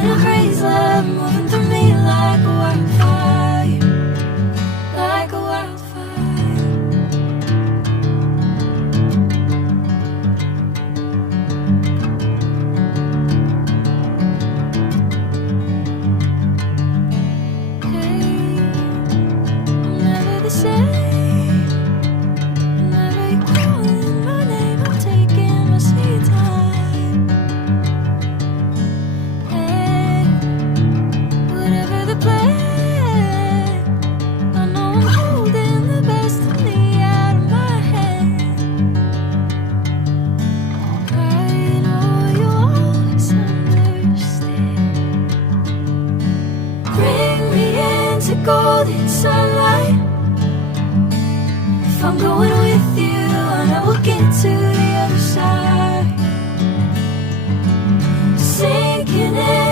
in a crazy love, moving through me like a wildfire, like a wildfire. Hey, I'm never the same. Whenever you're calling my name, I'm taking my sweet time. Hey, whatever the plan, I know I'm holding the best of me out of my hand. I know you always understand. Bring me into golden sunlight. If I'm going with you, I know we'll get to the other side. Sinking in